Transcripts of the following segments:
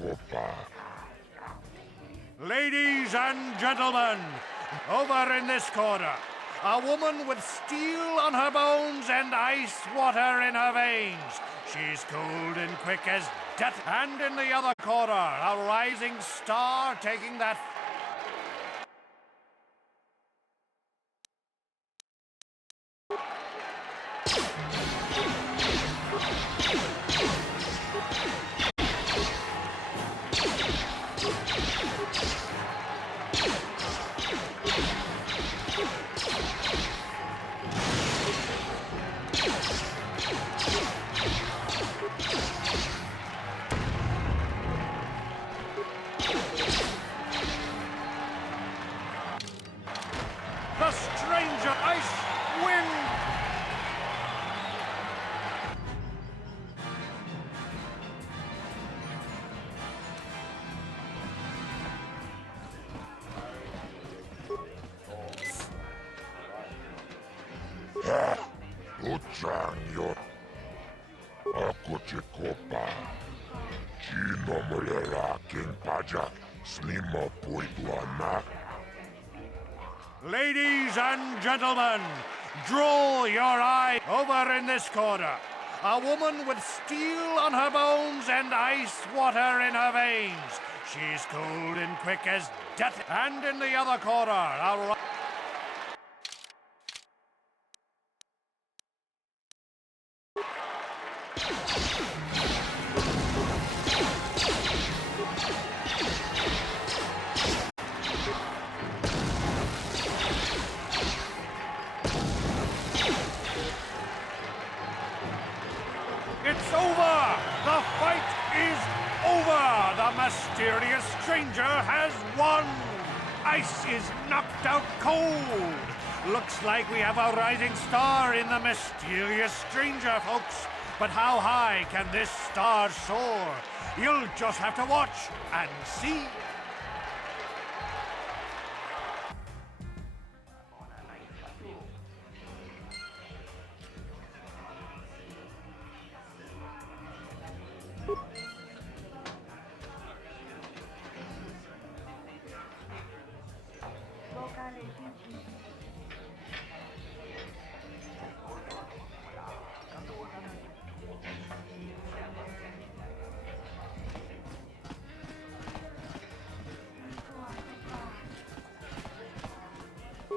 luchan. Ladies and gentlemen, over in this corner, a woman with steel on her bones and ice water in her veins. She's cold and quick as death. And in the other corner, a rising star taking that... The stranger ice wind! Luchan yo. Ako kopa. Chino mulera king paja. Slima puituana. Ladies and gentlemen, draw your eye over in this corner. A woman with steel on her bones and ice water in her veins. She's cold and quick as death. And in the other corner, a... It's over! The fight is over! The mysterious stranger has won! Ice is knocked out cold! Looks like we have a rising star in the mysterious stranger, folks. But how high can this star soar? You'll just have to watch and see.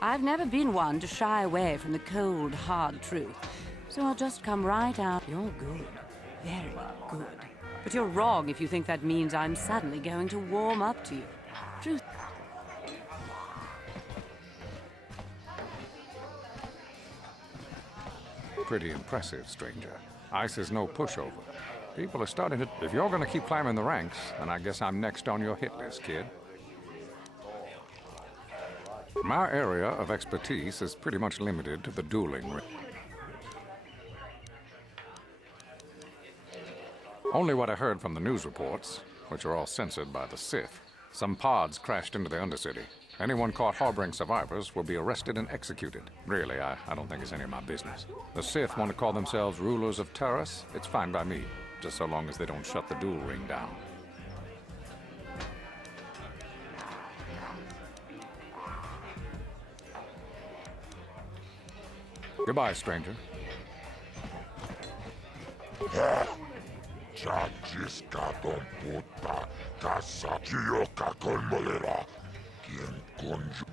I've never been one to shy away from the cold, hard truth. So I'll just come right out. You're good. Very good. But you're wrong if you think that means I'm suddenly going to warm up to you. Truth. Pretty impressive, stranger. Ice is no pushover. People are starting to... If you're gonna keep climbing the ranks, then I guess I'm next on your hit list, kid. My area of expertise is pretty much limited to the dueling. Only what I heard from the news reports, which are all censored by the Sith. Some pods crashed into the Undercity. Anyone caught harboring survivors will be arrested and executed. Really, I don't think it's any of my business. The Sith want to call themselves rulers of Taris. It's fine by me, just so long as they don't shut the duel ring down. Goodbye, stranger. Chachiskadon puta casa chioka colmolera. Quien conju.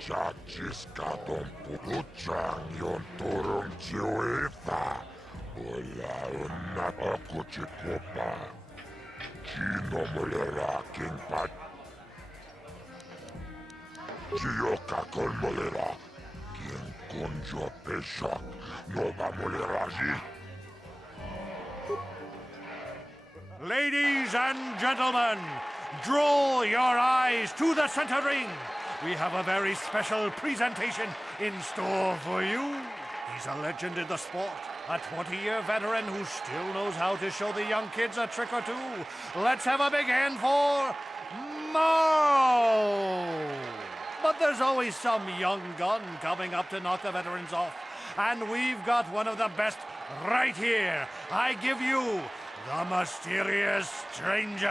Chachiskadon puta yon toron chioeta. Ola una akochikopa. Chino molera quien pat. Chioka colmolera. Quien conjo peshak. No va molera allí. Ladies and gentlemen, draw your eyes to the center ring. We have a very special presentation in store for you. He's a legend in the sport, a 20-year veteran who still knows how to show the young kids a trick or two. Let's have a big hand for Mo! But there's there's always some young gun coming up to knock the veterans off. And we've got one of the best right here. I give you the mysterious stranger.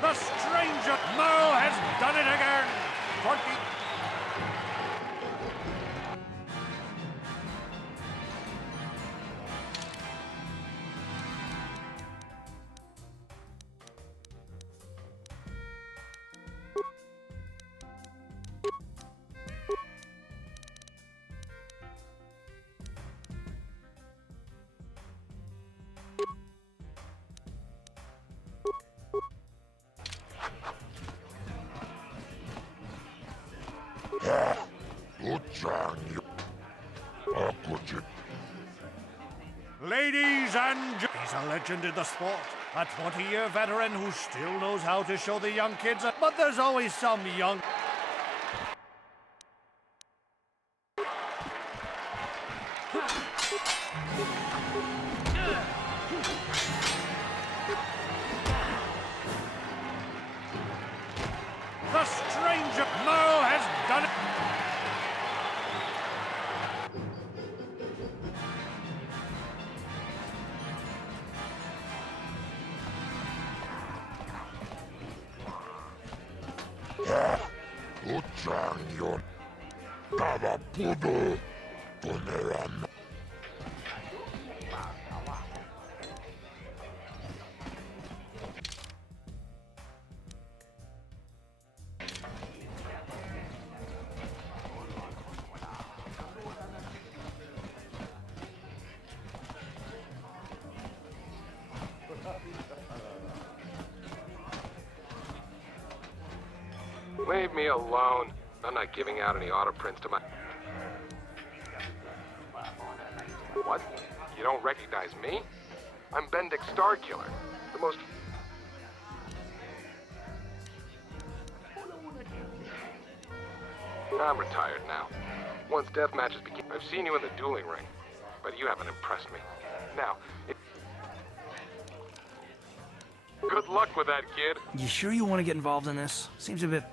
The stranger Merle has done it again. 20. luchan. Ladies and gentlemen, he's a legend in the sport. A 20-year veteran who still knows how to show the young kids. But there's always some young... The stranger Merle has done it. luchan yon. Tava pudo toneran. Leave me alone. I'm not giving out any auto prints to my... What? You don't recognize me? I'm Bendix Starkiller, the most... I'm retired now. Once death matches begin, I've seen you in the dueling ring, but you haven't impressed me. Now, good luck with that, kid. You sure you want to get involved in this? Seems a bit...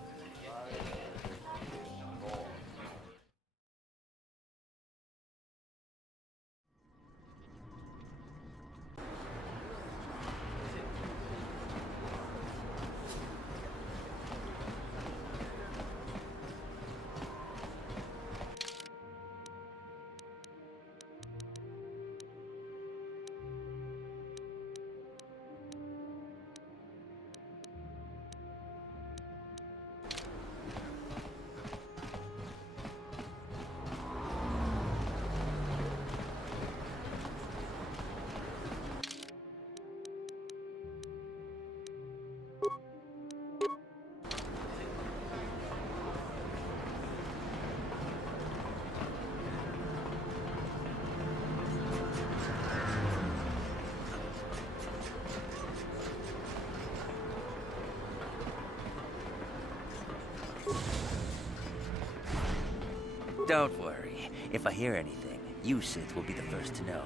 Don't worry. If I hear anything, you Sith will be the first to know.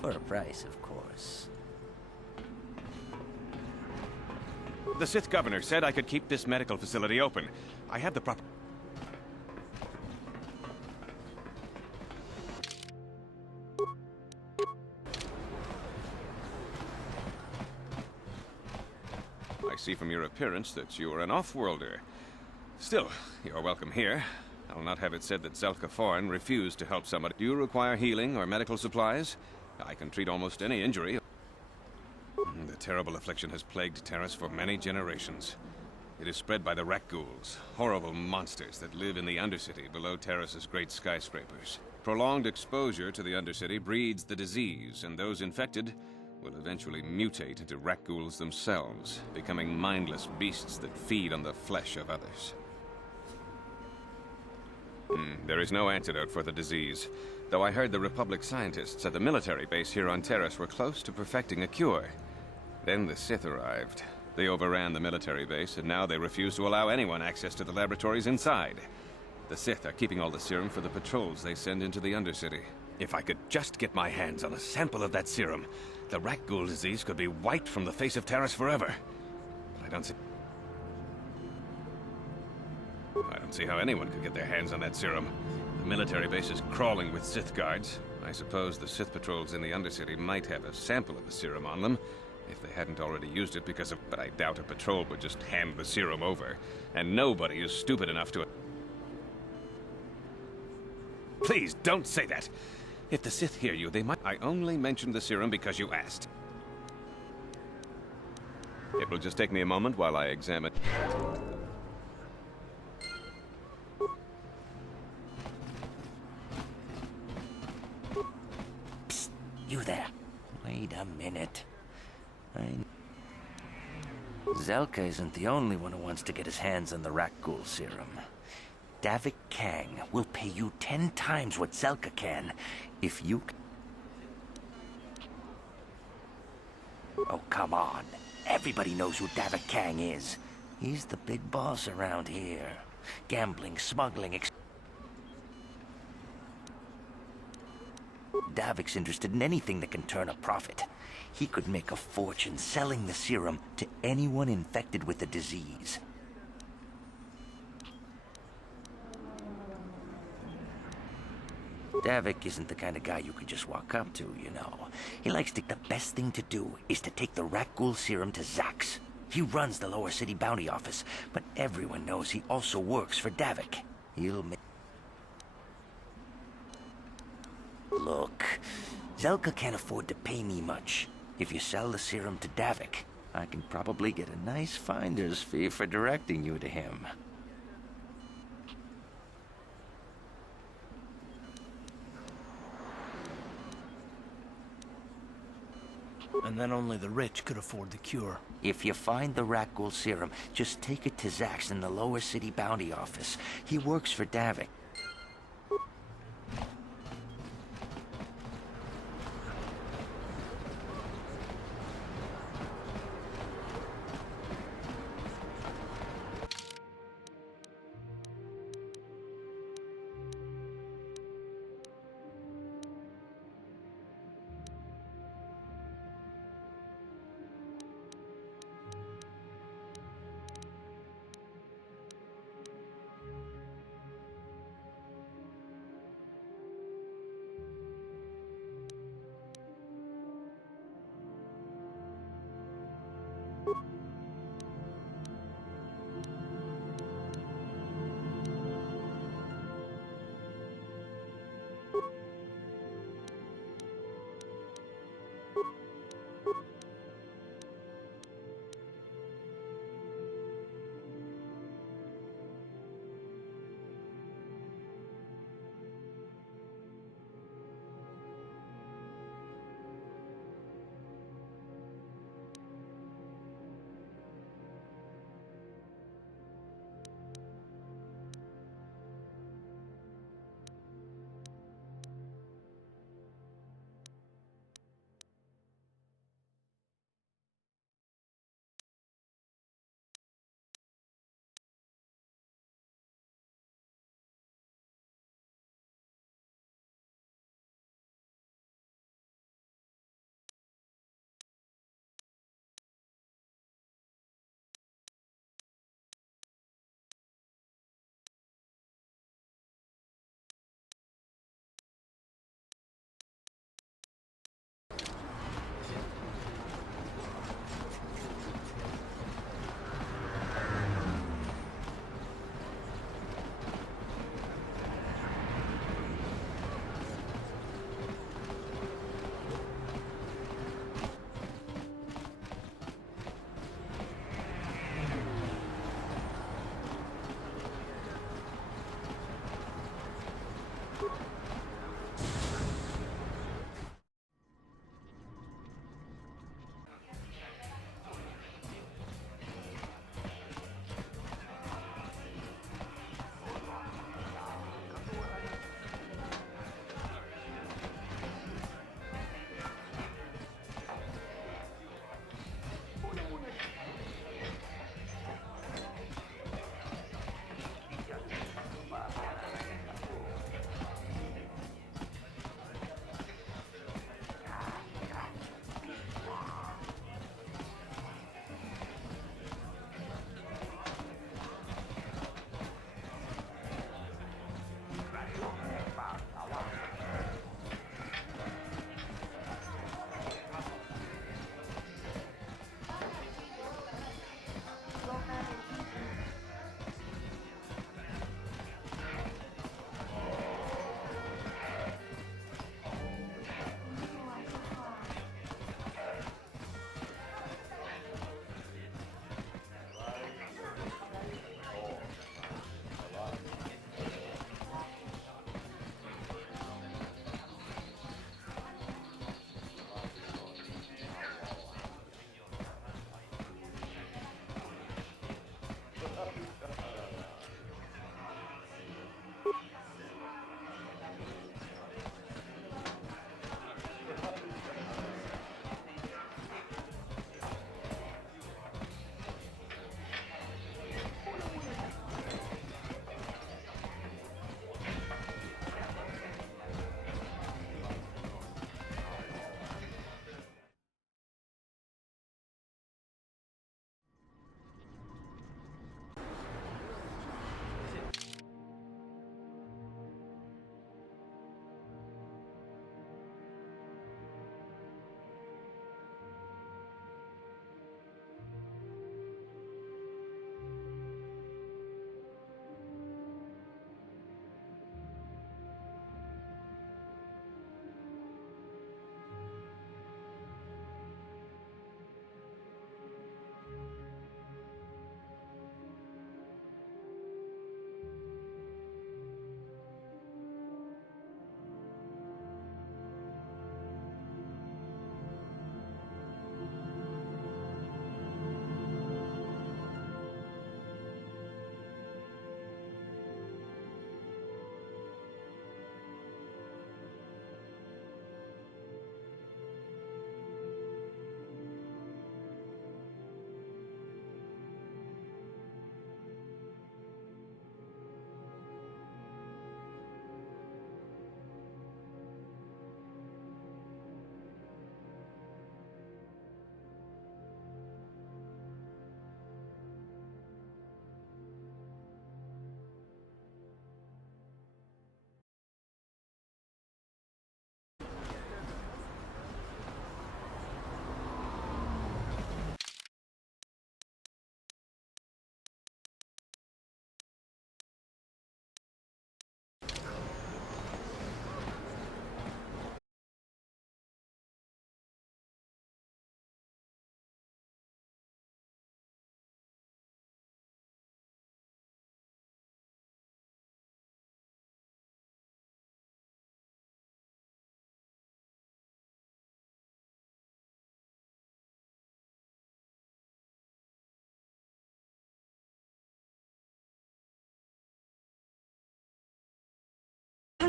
For a price, of course. The Sith governor said I could keep this medical facility open. I had the proper... I see from your appearance that you are an off-worlder. Still, you're welcome here. I'll not have it said that Zelka Foreign refused to help somebody. Do you require healing or medical supplies? I can treat almost any injury. The terrible affliction has plagued Taris for many generations. It is spread by the Rakghouls, horrible monsters that live in the Undercity below Taris's great skyscrapers. Prolonged exposure to the Undercity breeds the disease, and those infected will eventually mutate into Rakghouls themselves, becoming mindless beasts that feed on the flesh of others. There is no antidote for the disease, though I heard the Republic scientists at the military base here on Taris were close to perfecting a cure. Then the Sith arrived. They overran the military base, and now they refuse to allow anyone access to the laboratories inside. The Sith are keeping all the serum for the patrols they send into the Undercity. If I could just get my hands on a sample of that serum, the Rakghoul disease could be wiped from the face of Taris forever. But I don't see how anyone could get their hands on that serum. The military base is crawling with Sith guards. I suppose the Sith patrols in the Undercity might have a sample of the serum on them, if they hadn't already used it because of... But I doubt a patrol would just hand the serum over. And nobody is stupid enough to... Please, don't say that! If the Sith hear you, they might... I only mentioned the serum because you asked. It will just take me a moment while I examine... Psst, you there. Wait a minute. Zelka isn't the only one who wants to get his hands on the Rakghoul serum. Davik Kang will pay you 10 times what Zelka can if you... Oh, come on. Everybody knows who Davik Kang is. He's the big boss around here. Gambling, smuggling, Davik's interested in anything that can turn a profit. He could make a fortune selling the serum to anyone infected with the disease. Davik isn't the kind of guy you could just walk up to, you know. He likes to... The best thing to do is to take the Rakghoul serum to Zax. He runs the lower city bounty office, but everyone knows he also works for Davik. He'll make... Look, Zelka can't afford to pay me much. If you sell the serum to Davik, I can probably get a nice finder's fee for directing you to him. And then only the rich could afford the cure. If you find the Rakghoul serum, just take it to Zax in the lower city bounty office. He works for Davik.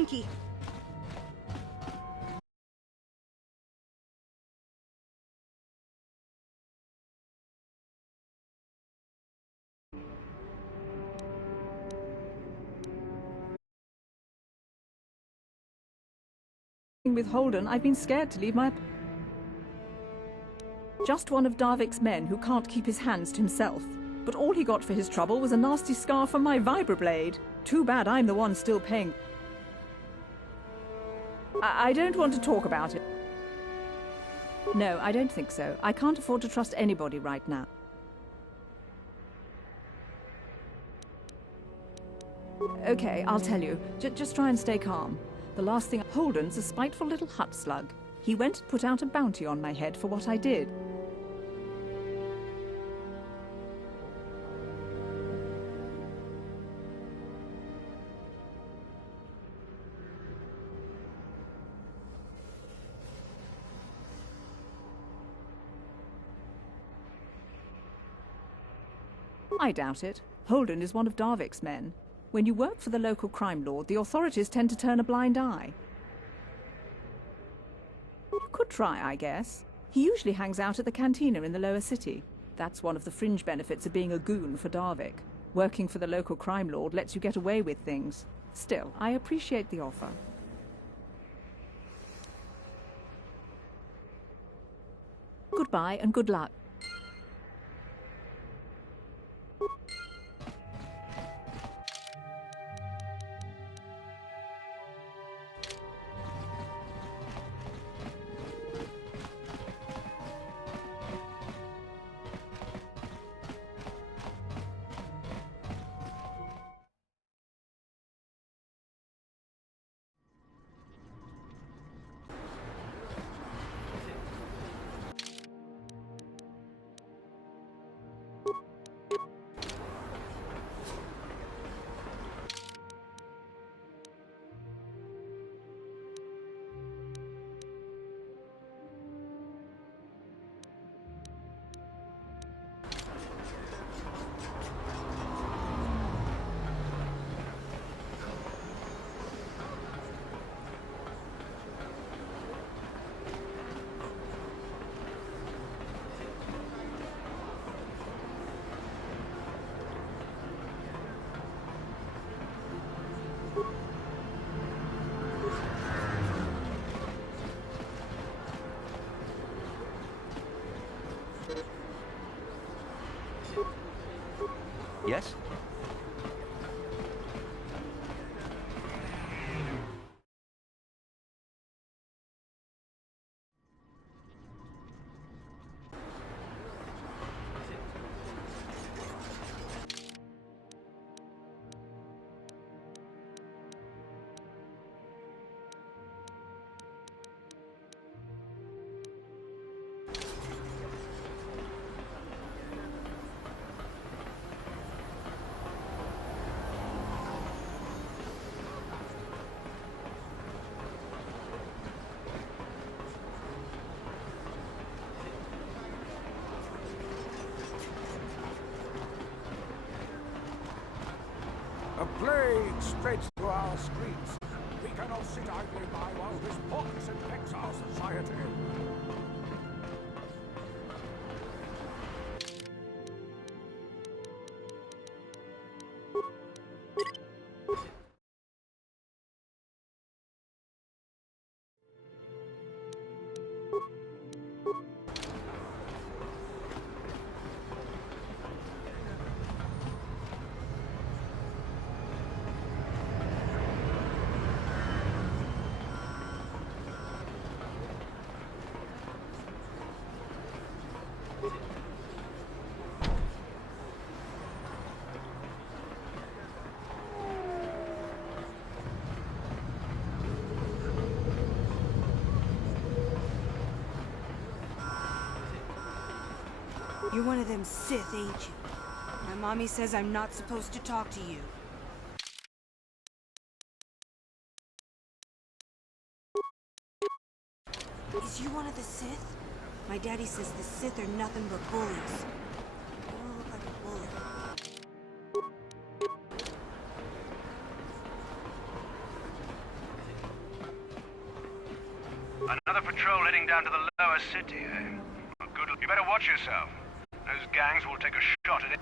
monkey. With Holden, I've been scared to leave my... Just one of Darvik's men who can't keep his hands to himself. But all he got for his trouble was a nasty scar from my vibroblade. Too bad I'm the one still paying. I don't want to talk about it. No, I don't think so. I can't afford to trust anybody right now. Okay, I'll tell you. Just try and stay calm. The last thing... Holden's a spiteful little hut slug. He went and put out a bounty on my head for what I did. I doubt it. Holden is one of Darvik's men. When you work for the local crime lord, the authorities tend to turn a blind eye. You could try, I guess. He usually hangs out at the cantina in the lower city. That's one of the fringe benefits of being a goon for Darvik. Working for the local crime lord lets you get away with things. Still, I appreciate the offer. Goodbye and good luck. Yes? A plague spreads through our streets. We cannot sit idly by while this pox infects our society. You're one of them Sith, ain't you? My mommy says I'm not supposed to talk to you. Is you one of the Sith? My daddy says the Sith are nothing but bullies. You don't look like a bully. Another patrol heading down to the lower city, eh? Well, good. You better watch yourself. Those gangs will take a shot at it.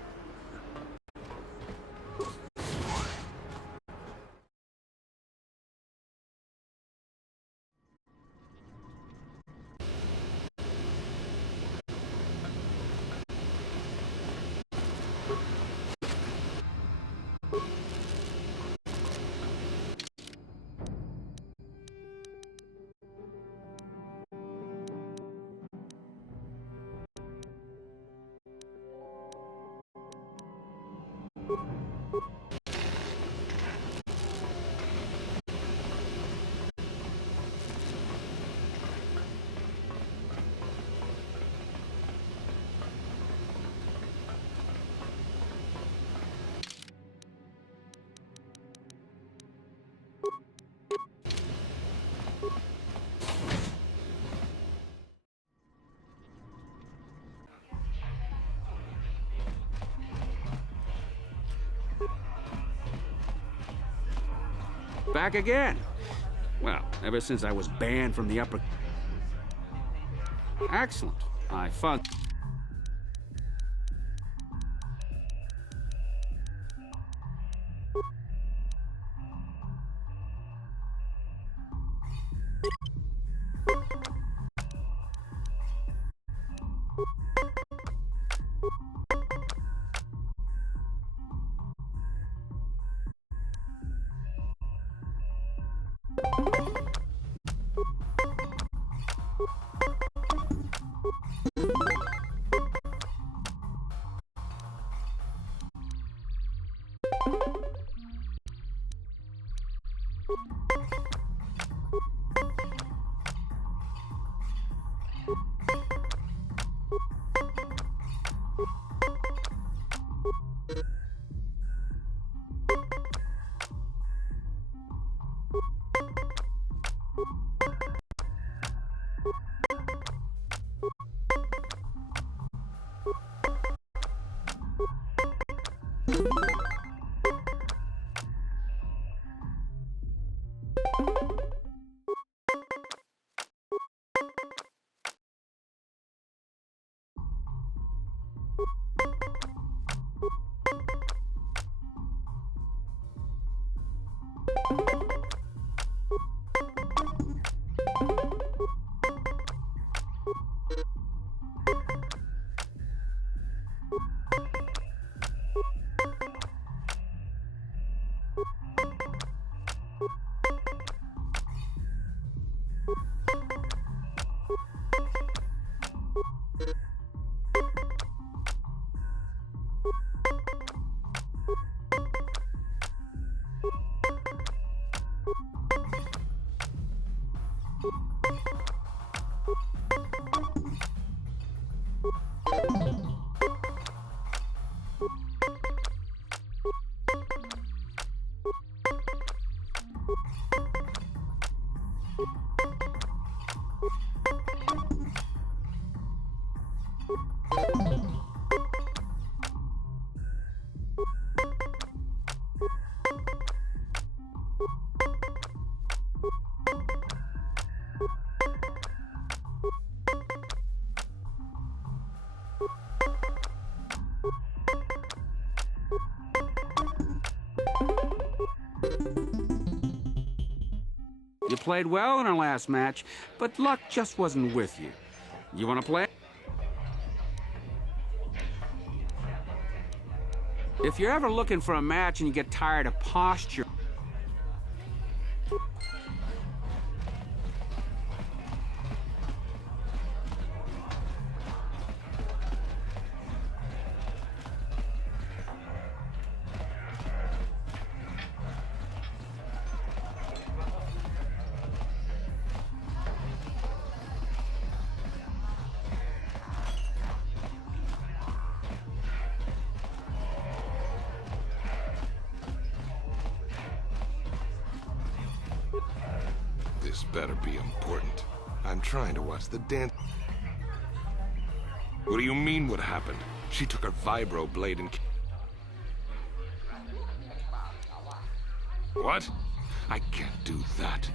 Back again. Well, ever since I was banned from the upper... Excellent. I found... You played well in our last match, but luck just wasn't with you. You want to play? If you're ever looking for a match and you get tired of posture... This better be important. I'm trying to watch the dance. What do you mean what happened? She took her vibro blade and... What? I can't do that.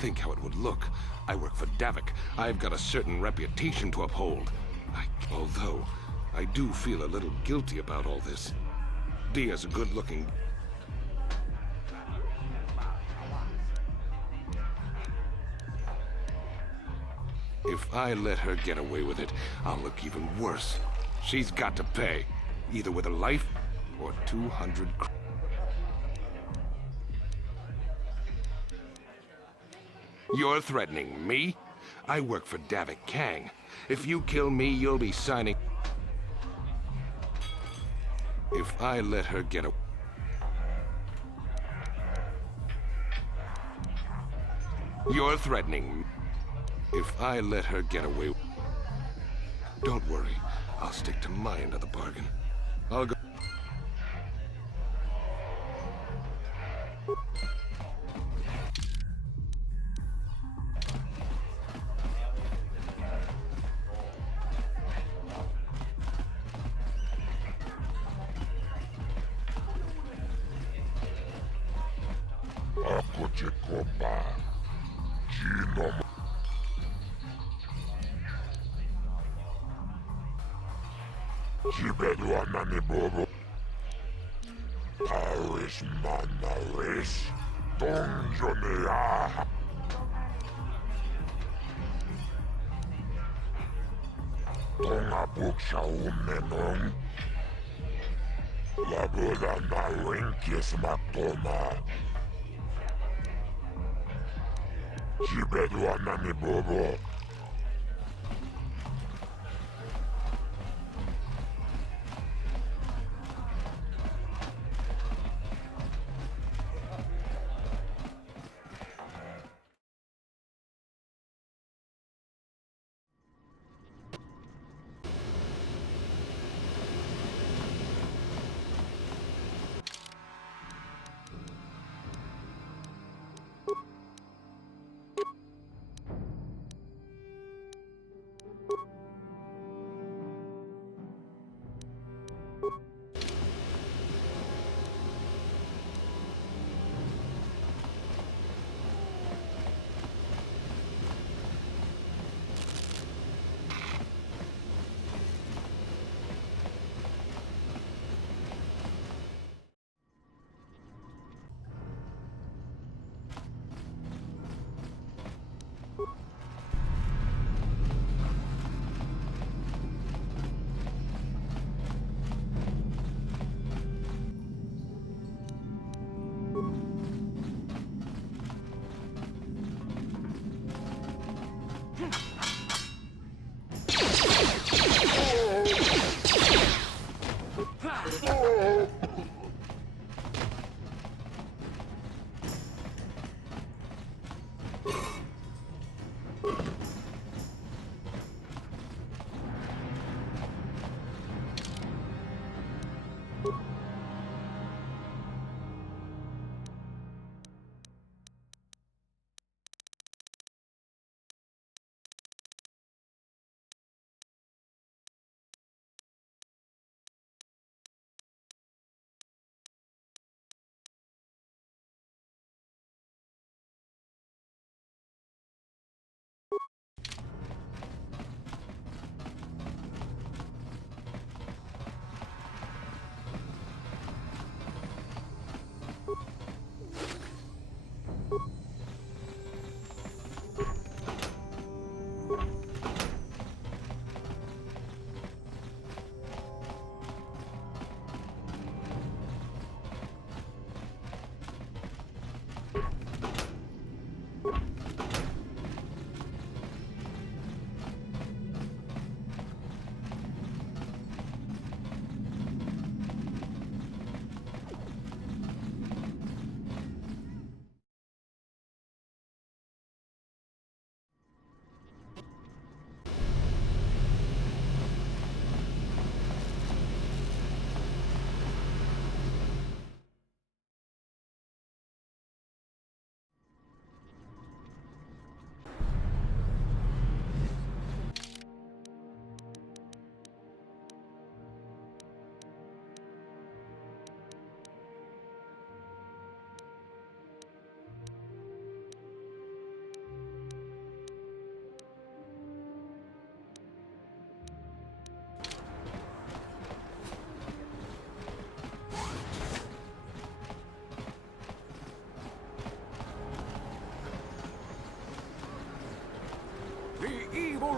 think how it would look. I work for Davik. I've got a certain reputation to uphold. Although, I do feel a little guilty about all this. Dia's a good-looking... If I let her get away with it, I'll look even worse. She's got to pay, either with her life or 200... You're threatening me? I work for Davik Kang. If you kill me, you'll be signing... If I let her get away... You're threatening me. If I let her get away... Don't worry. I'll stick to my end of the bargain. I'll go... Ako ci kopa. Gino. Cibedu anani bobo. Taris manaris. Donjonia. Tonga buksha umenong. Labuda na winkis matoma. Cibedu anani bobo.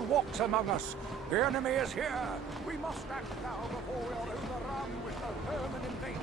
walks among us. The enemy is here. We must act now before we are overrun with the vermin invaders.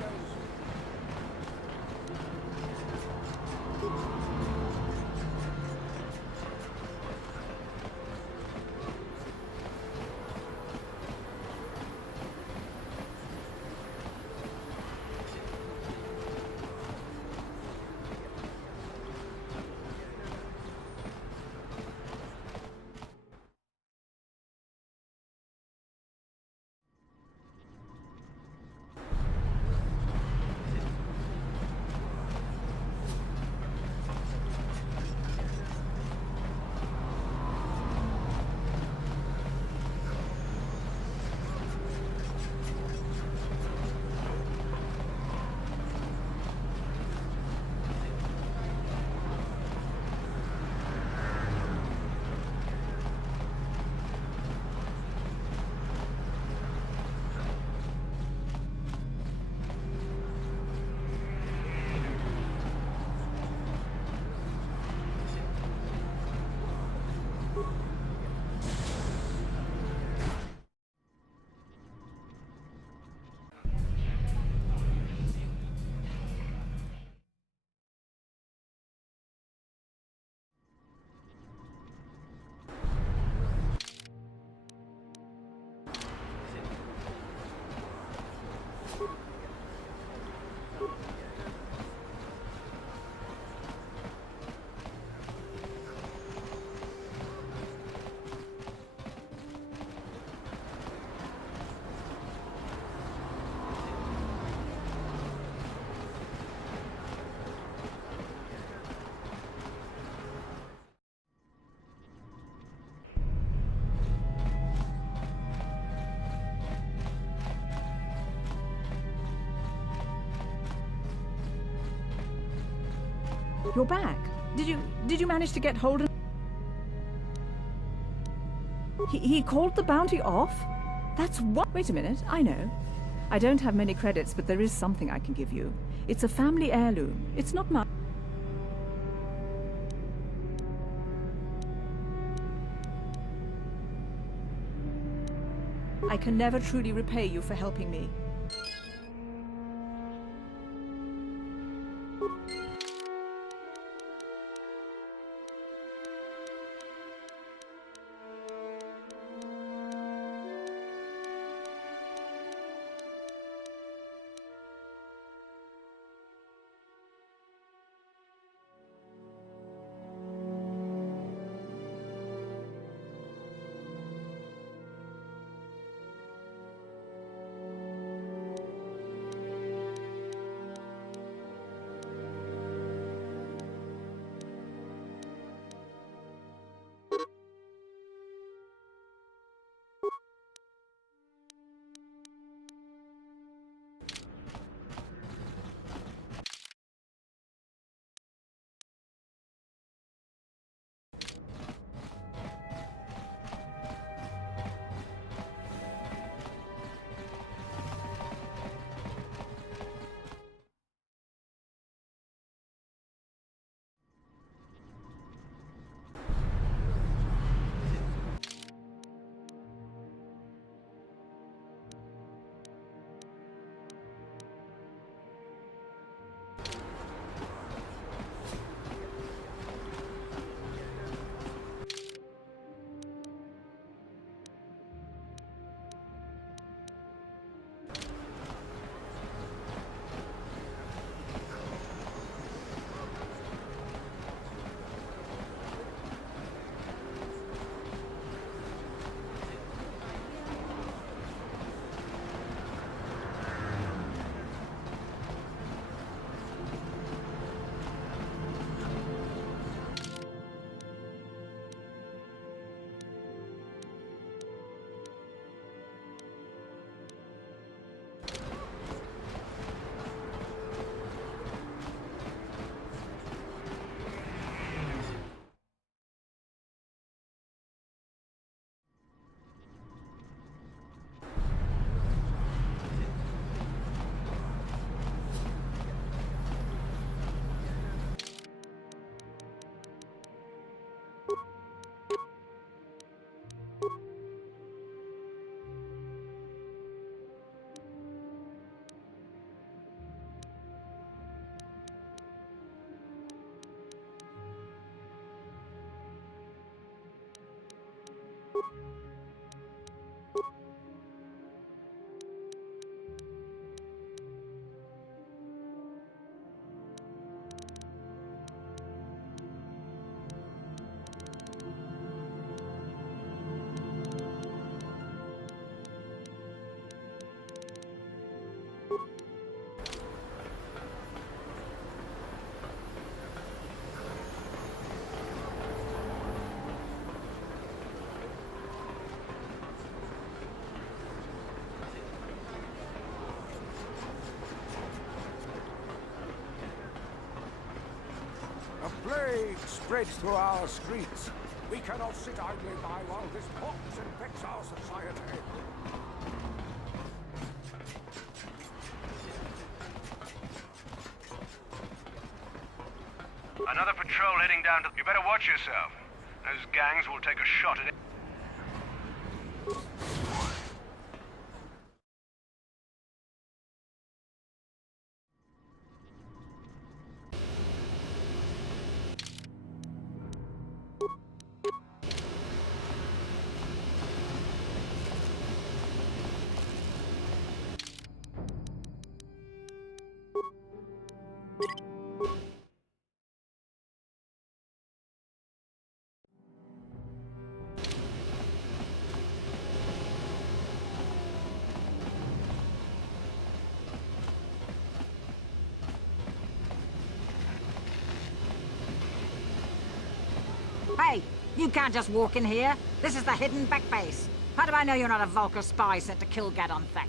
You're back. Did you manage to get hold of... He called the bounty off? That's what... Wait a minute, I know. I don't have many credits, but there is something I can give you. It's a family heirloom. It's not much. I can never truly repay you for helping me. A plague spreads through our streets. We cannot sit idly by while this pox infects our society. Another patrol heading down to... You better watch yourself. Those gangs will take a shot at it. Hey, you can't just walk in here. This is the hidden back base. How do I know you're not a Vulkar spy sent to kill Gadon Thek?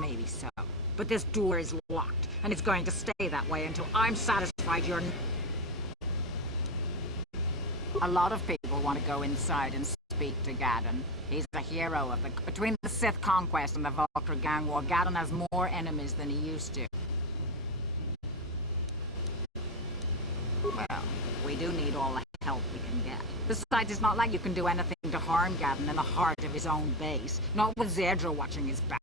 Maybe so. But this door is locked, and it's going to stay that way until I'm satisfied you're... A lot of people want to go inside and speak to Gadon. He's the hero of the... Between the Sith conquest and the Vulkar gang war, Gadon has more enemies than he used to. Well, we do need all the help we can get. Besides, it's not like you can do anything to harm Gadon in the heart of his own base. Not with Zedra watching his back.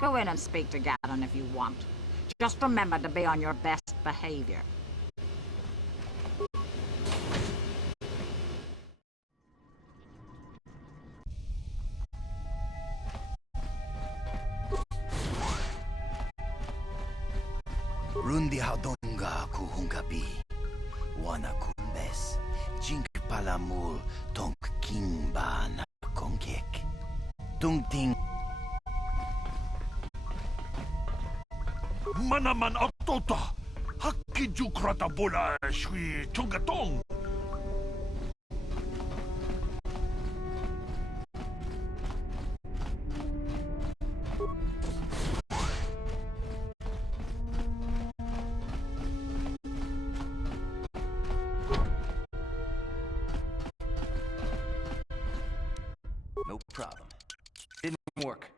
Go in and speak to Gadon if you want. Just remember to be on your best behavior. Rundi haudonga kuhungabi. Wana kumbes. Jink palamul tonk kimba na konkek. Tungting. Manaman Octota! Hakijukrata bola shui chungatong! No problem. Didn't work.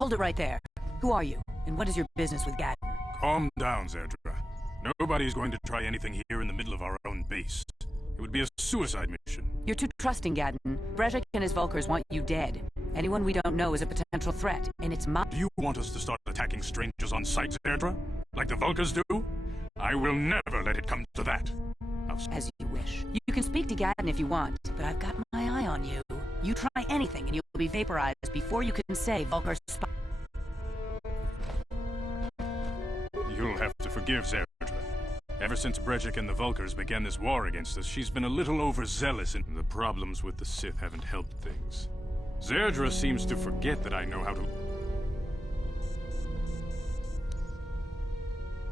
Hold it right there. Who are you? And what is your business with Gadon? Calm down, Zedra. Nobody's going to try anything here in the middle of our own base. It would be a suicide mission. You're too trusting, Gadon. Brejik and his Vulkars want you dead. Anyone we don't know is a potential threat, and it's my... Do you want us to start attacking strangers on sight, Zedra? Like the Vulkars do? I will never let it come to that. As you wish. You can speak to Gadon if you want, but I've got my eye on you. You try anything and you'll be vaporized before you can say Vulkar spy. You'll have to forgive Zedra. Ever since Brejik and the Vulkars began this war against us, she's been a little overzealous, and the problems with the Sith haven't helped things. Zedra seems to forget that I know how to...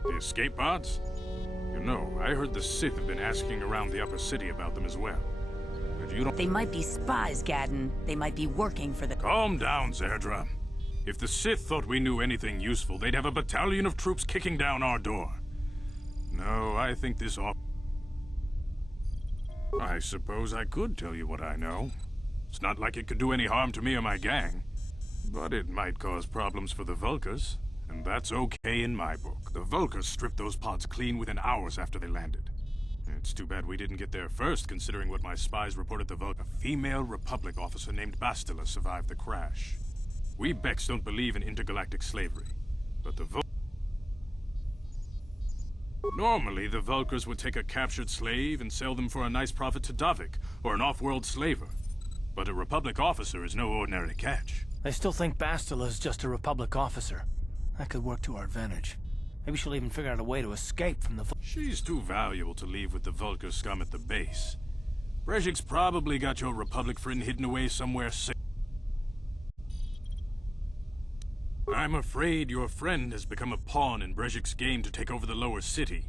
The escape pods? You know, I heard the Sith have been asking around the upper city about them as well. But you don't... They might be spies, Gadon. They might be working for the... Calm down, Zedra. If the Sith thought we knew anything useful, they'd have a battalion of troops kicking down our door. No, I think this ought... I suppose I could tell you what I know. It's not like it could do any harm to me or my gang. But it might cause problems for the Vulkars, and that's okay in my book. The Vulkars stripped those pods clean within hours after they landed. It's too bad we didn't get there first, considering what my spies reported the Vulkars. A female Republic officer named Bastila survived the crash. We Beks don't believe in intergalactic slavery, but the Normally, the Vulkars would take a captured slave and sell them for a nice profit to Davik, or an off-world slaver. But a Republic officer is no ordinary catch. I still think Bastila's just a Republic officer. That could work to our advantage. Maybe she'll even figure out a way to escape from the... She's too valuable to leave with the Vulkar scum at the base. Brejik's probably got your Republic friend hidden away somewhere safe. I'm afraid your friend has become a pawn in Brejik's game to take over the lower city.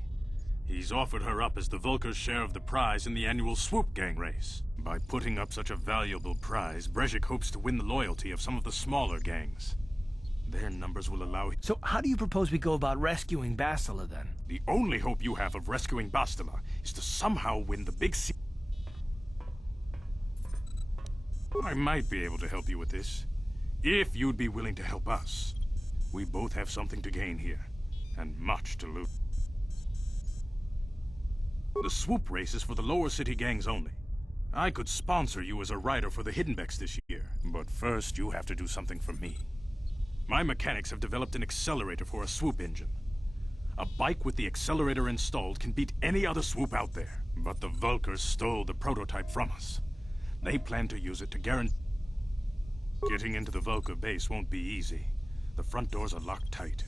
He's offered her up as the Vulkar's share of the prize in the annual swoop gang race. By putting up such a valuable prize, Brejik hopes to win the loyalty of some of the smaller gangs. Their numbers will allow... So how do you propose we go about rescuing Bastila, then? The only hope you have of rescuing Bastila is to somehow win the big sea... I might be able to help you with this, if you'd be willing to help us. We both have something to gain here, and much to lose. The swoop race is for the lower city gangs only. I could sponsor you as a rider for the Hidden Beks this year, but first you have to do something for me. My mechanics have developed an accelerator for a swoop engine. A bike with the accelerator installed can beat any other swoop out there. But the Vulkars stole the prototype from us. They plan to use it to guarantee... Getting into the Vulkar base won't be easy. The front doors are locked tight.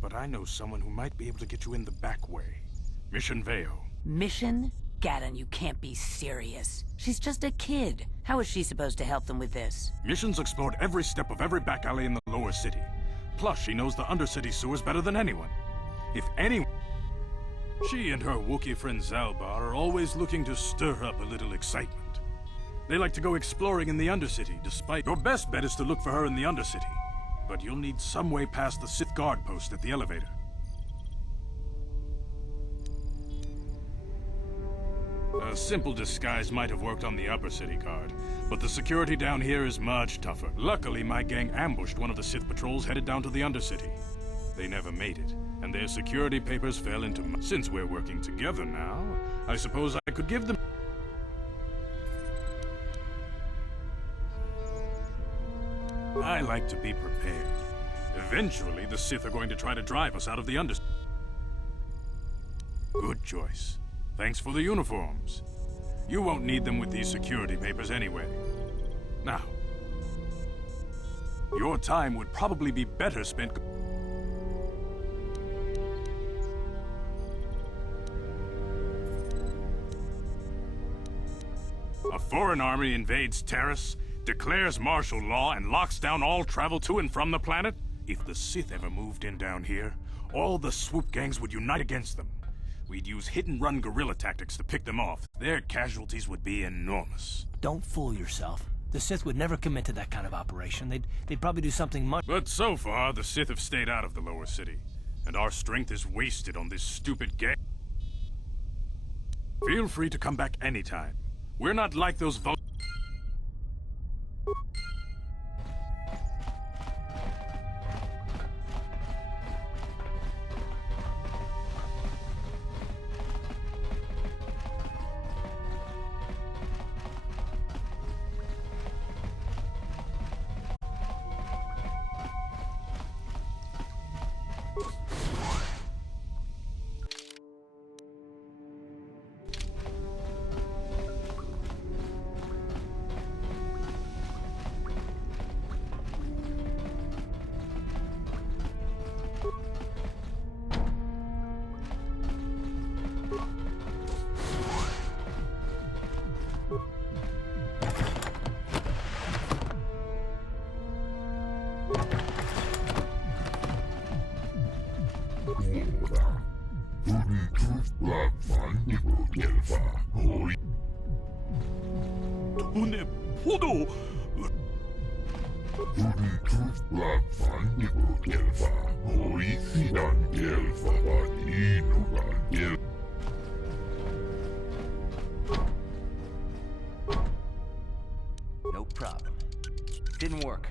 But I know someone who might be able to get you in the back way. Mission Veo. Mission? Gaddon, you can't be serious. She's just a kid. How is she supposed to help them with this? Mission's explored every step of every back alley in the lower city. Plus, she knows the undercity sewers better than anyone. If anyone... She and her Wookiee friend Zalbar are always looking to stir up a little excitement. They like to go exploring in the undercity, despite... Your best bet is to look for her in the undercity. But you'll need some way past the Sith guard post at the elevator. A simple disguise might have worked on the upper city guard, but the security down here is much tougher. Luckily, my gang ambushed one of the Sith patrols headed down to the undercity. They never made it, and their security papers fell into my... Since we're working together now, I suppose I could give them... I like to be prepared. Eventually, the Sith are going to try to drive us out of the undercity. Good choice. Thanks for the uniforms. You won't need them with these security papers anyway. Now, your time would probably be better spent... A foreign army invades Taris, declares martial law, and locks down all travel to and from the planet? If the Sith ever moved in down here, all the swoop gangs would unite against them. We'd use hit-and-run guerrilla tactics to pick them off. Their casualties would be enormous. Don't fool yourself. The Sith would never commit to that kind of operation. They'd probably do something much... But so far, the Sith have stayed out of the lower city, and our strength is wasted on this stupid gang. Feel free to come back anytime. We're not like those Vulkars. No problem. Didn't work.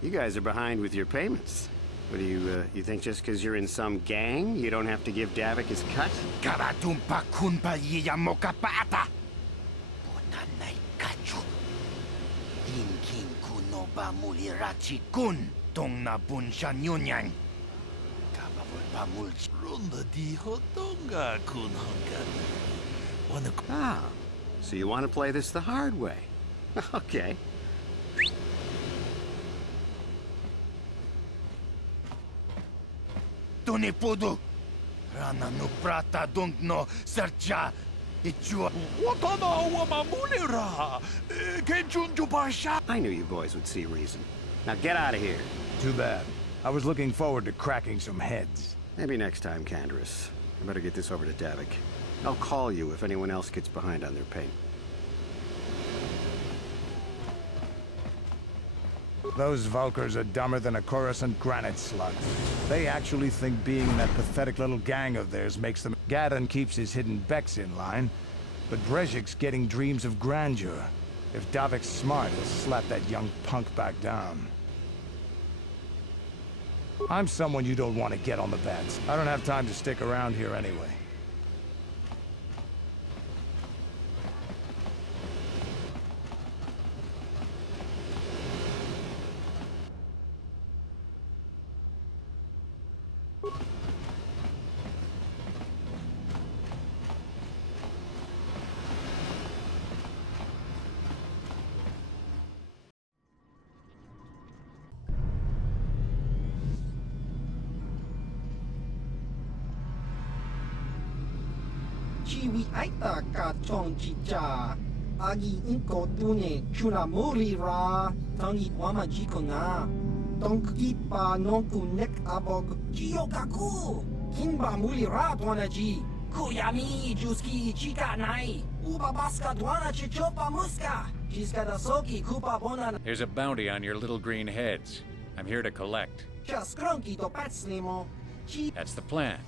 You guys are behind with your payments. What do you think just because you're in some gang, you don't have to give Davik his cut? Karatumpa kunpa yiyamokapata! Punanay kachu. Dinkin kuno ba mulirachi kun tong na bunshan yunyan. Kababul pamul runda diho tonga kun hongan. Ah, so you want to play this the hard way? Okay. Tuni pudu. Rana no prata dung no serja. Ichua. Watana wamamulira. Kenjunju basha. I knew you boys would see reason. Now get out of here. Too bad. I was looking forward to cracking some heads. Maybe next time, Canderous. I better get this over to Davik. I'll call you if anyone else gets behind on their payment. Those Vulkars are dumber than a Coruscant granite slug. They actually think being in that pathetic little gang of theirs makes them... Gadon keeps his hidden Beks in line, but Brejik's getting dreams of grandeur. If Davik's smart, he'll slap that young punk back down. I'm someone you don't want to get on the bad side. I don't have time to stick around here anyway. Chiwi aita ka chong chicha. agi inko tune chuna muri ra tangi wama jiko na donki pa nonku nek abog jiyokaku kinba muli ra dwana ji kuyami juski chika nai uba baska dwana chichopa muska jiska da soki kupa bona. There's a bounty on your little green heads. I'm here to collect. Just cronky to patslimo. That's the plan.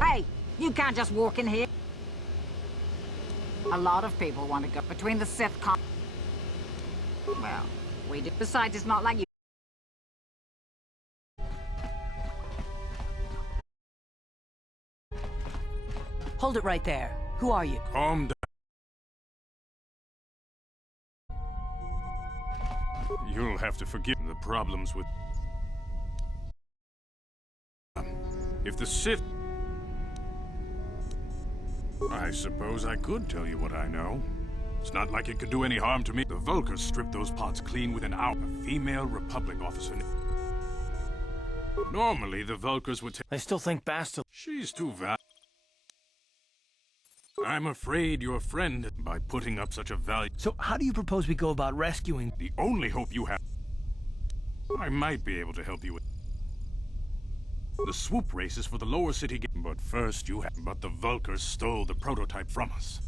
Hey, you can't just walk in here. A lot of people want to go between the Sith Well, we do. Besides, it's not like you... Hold it right there. Who are you? Calm down. You'll have to forgive the problems with... If the Sith... I suppose I could tell you what I know. It's not like it could do any harm to me. The Vulkars stripped those pods clean within an hour. A female Republic officer... Normally, the Vulkars would take... I still think Bastille... She's too I'm afraid your friend, by putting up such a value... So how do you propose we go about rescuing... The only hope you have... I might be able to help you with... The swoop race is for the lower city... But first you have... But the Vulkars stole the prototype from us.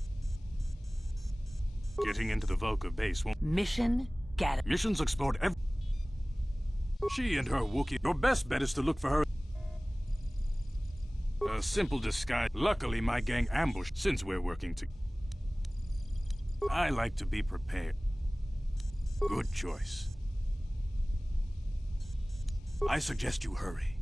Getting into the Vulkar base won't... Mission? Get it. Missions explored every... She and her Wookiee... Your best bet is to look for her... A simple disguise. Luckily, my gang ambushed since we're working together. I like to be prepared. Good choice. I suggest you hurry.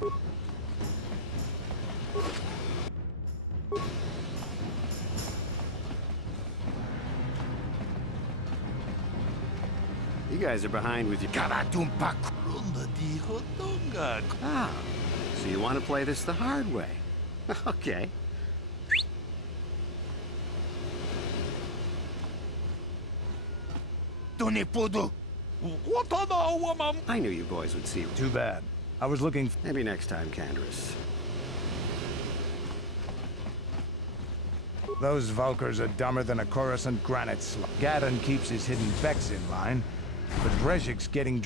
You guys are behind with your... Ah, so you want to play this the hard way? Okay. I knew you boys would see. Too bad. I was looking... Maybe next time, Canderous. Those Vulkars are dumber than a Coruscant granite slug. Gadon keeps his hidden Beks in line, but Brezhik's getting...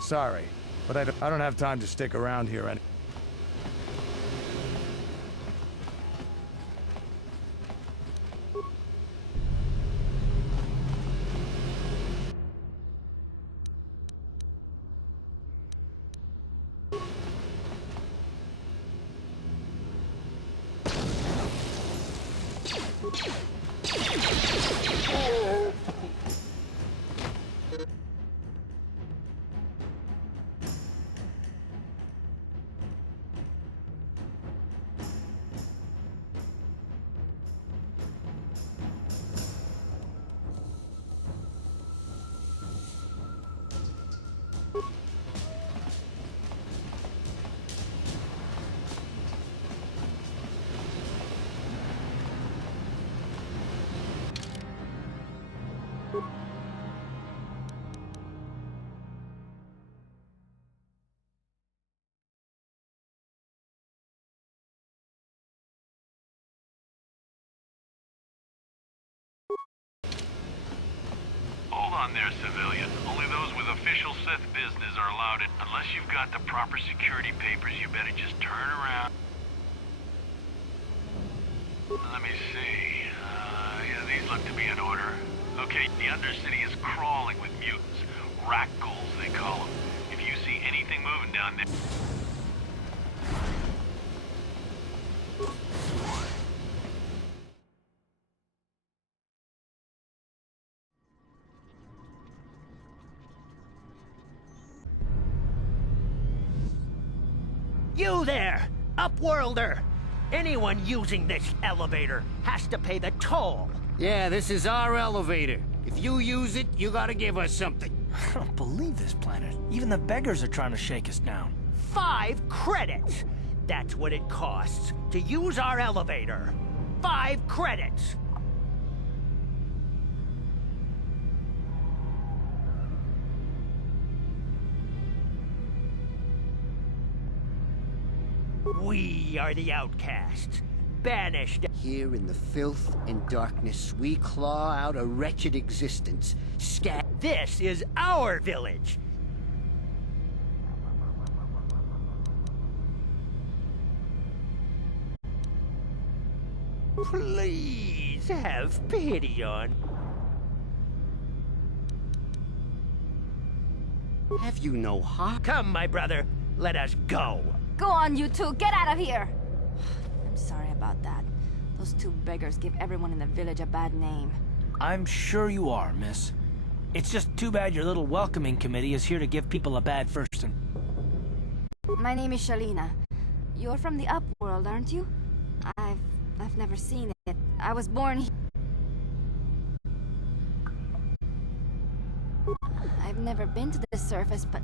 Sorry, but I don't have time to stick around here any... Hold on there, civilian. Only those with official Sith business are allowed in. Unless you've got the proper security papers, you better just turn around. Let me see. Yeah, these look to be in order. Okay, the Undercity is crawling with mutants. Rakghouls, they call them. If you see anything moving down there... You there, Upworlder! Anyone using this elevator has to pay the toll. Yeah, this is our elevator. If you use it, you gotta give us something. I don't believe this planet. Even the beggars are trying to shake us down. 5 credits! That's what it costs to use our elevator. 5 credits! We are the outcasts, banished. Here in the filth and darkness, we claw out a wretched existence. This is our village. Please have pity on. Have you no heart? Come, my brother, let us go. Go on, you two. Get out of here! I'm sorry about that. Those 2 beggars give everyone in the village a bad name. I'm sure you are, miss. It's just too bad your little welcoming committee is here to give people a bad first and... My name is Shalina. You're from the Upworld, aren't you? I've never seen it. I was born here. I've never been to the surface, but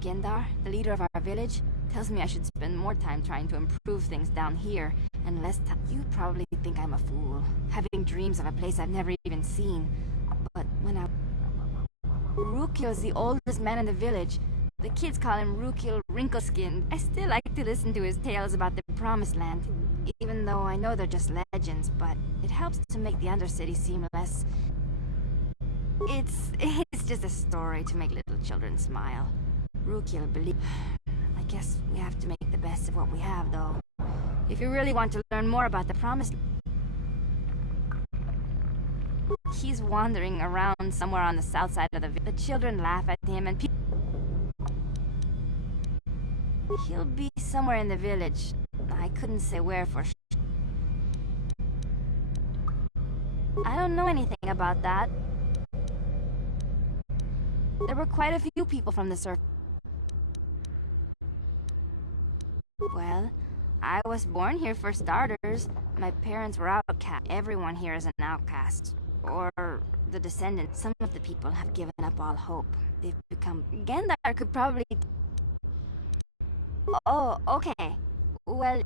Gendar, the leader of our village, tells me I should spend more time trying to improve things down here, and less time. You probably think I'm a fool, having dreams of a place I've never even seen. But when Rukil's the oldest man in the village. The kids call him Rukil Wrinkleskin. I still like to listen to his tales about the Promised Land, even though I know they're just legends, but it helps to make the Undercity seem less... It's just a story to make little children smile. Rukil believe... I guess we have to make the best of what we have, though. If you really want to learn more about the Promised... He's wandering around somewhere on the south side of the village. The children laugh at him and people... He'll be somewhere in the village. I couldn't say where for sure. I don't know anything about that. There were quite a few people from the surface. Well, I was born here for starters. My parents were outcast. Everyone here is an outcast. Or the descendant. Some of the people have given up all hope. They've become... Gendar could probably... Oh, okay. Well...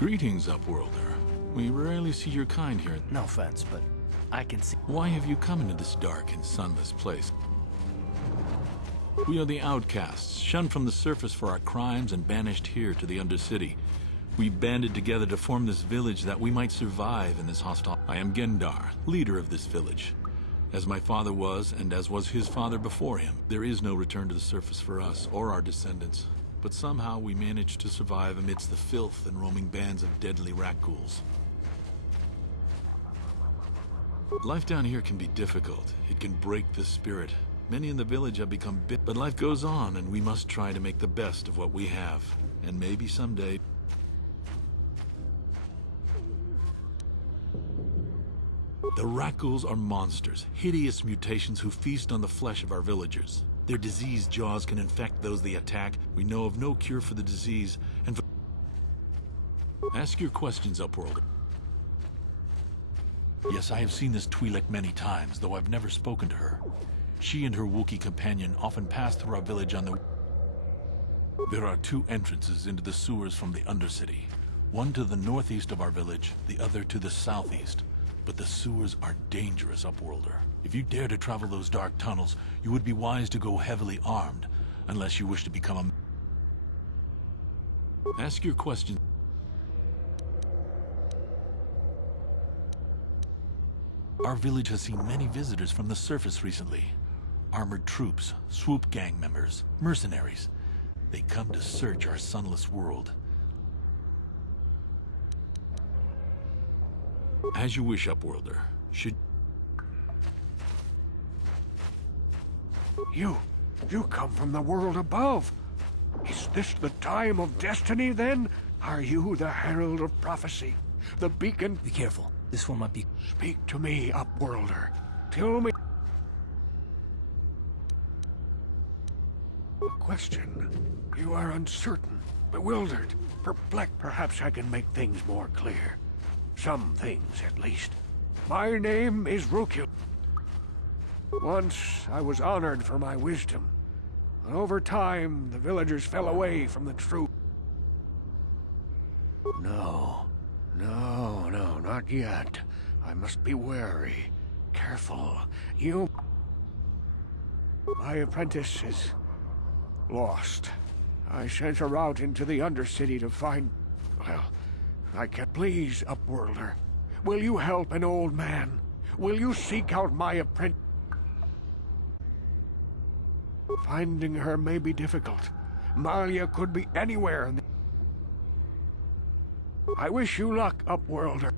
Greetings, Upworlder. We rarely see your kind here. No offense, but I can see... Why have you come into this dark and sunless place? We are the outcasts, shunned from the surface for our crimes and banished here to the Undercity. We banded together to form this village that we might survive in this hostile... I am Gendar, leader of this village. As my father was, and as was his father before him, there is no return to the surface for us or our descendants. But somehow we managed to survive amidst the filth and roaming bands of deadly Rakghouls. Life down here can be difficult. It can break the spirit. Many in the village have become bit, but life goes on, and we must try to make the best of what we have. And maybe someday... The Rakghouls are monsters, hideous mutations who feast on the flesh of our villagers. Their diseased jaws can infect those they attack. We know of no cure for the disease, and for... Ask your questions, Upworlder. Yes, I have seen this Twi'lek many times, though I've never spoken to her. She and her Wookiee companion often pass through our village on the... There are two entrances into the sewers from the Undercity. One to the northeast of our village, the other to the southeast. But the sewers are dangerous, Upworlder. If you dare to travel those dark tunnels, you would be wise to go heavily armed, unless you wish to become a... Ask your question. Our village has seen many visitors from the surface recently. Armored troops, swoop gang members, mercenaries. They come to search our sunless world. As you wish, Upworlder. Should... You come from the world above. Is this the time of destiny, then? Are you the herald of prophecy? The beacon? Be careful. This one might be... Speak to me, Upworlder. Tell me... Question. You are uncertain, bewildered, perplexed. Perhaps I can make things more clear. Some things, at least. My name is Rakghoul. Once, I was honored for my wisdom. But over time, the villagers fell away from the truth. No, not yet. I must be wary, careful. My apprentice is lost. I sent her out into the Undercity to find... Well, I can't... Please, Upworlder, will you help an old man? Will you seek out my apprentice? Finding her may be difficult. Malia could be anywhere in the... I wish you luck, Upworlder.